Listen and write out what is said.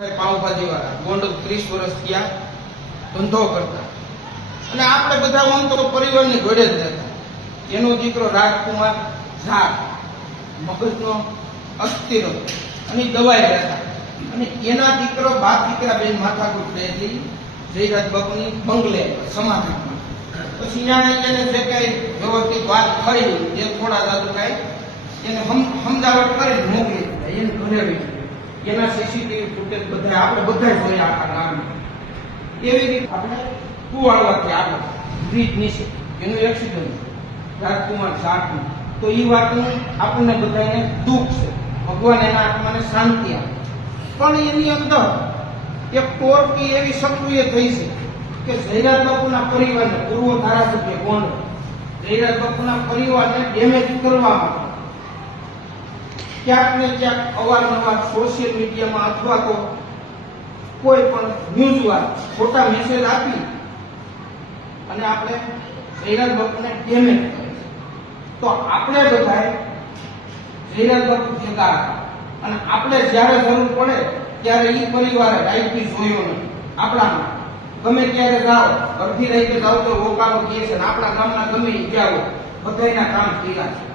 પાવભાજી વાળા ગોંડલ 30 વર્ષ થયા ધંધો કરતા અને આપણે બધા આમ તો પરિવારની જોડે જ રહેતા. એનો દીકરો રાજકુમાર ઝા મગજનો અસ્થિર અને દવાઈ રહેતા અને એના દીકરો બાપ દીકરા બેન માથાકૂટ રહેતી જયરાજ બાપુની બંગલે સમાધાનમાં. પછી એને જે કઈ વ્યવસ્થિત વાત કરી એ થોડા દાદુ કઈ એને સમજાવટ કરી મોકલી એને ઘરે એના સીસીટીવી ફૂટેજ બધા આપણે બધા જોઈએ આખા ગામમાં. એવી રીતે આપણે કુવાડવાથી આગળ બ્રિજ નીચે એનું એક્સિડન્ટ રાજકુમાર ઝાનું. તો એ વાતનું આપણને બધાને દુઃખ છે. ભગવાન એના આત્માને શાંતિ આપે. પણ એની અંદર એક ટોળકી એવી સક્રિય થઈ છે કે જયરાજ બાપુના પરિવારને પૂર્વ ધારાસભ્ય ગોંડલ જયરાજ બાપુના પરિવારને ડેમેજ કરવા માટે ક્યાંક ને ક્યાંક અવારનવાર સોશિયલ મીડિયામાં અથવા તો કોઈ પણ ન્યૂઝમાં ખોટા મેસેજ આપી અને આપણે જયરાજ બાપુને ડેમેજ કરે. તો આપણે બધાએ જયરાજ બાપુ ભેગા અને આપણે જ્યારે જરૂર પડે ત્યારે એ પરિવારે રાઈટથી જોયો નથી. આપણામાં ગમે ત્યારે જાઓ અડધી રાઈતે જાઓ તો રોકાણો કહે છે. આપણા ગામના ગમે જાઓ બધાના કામ થયા છે.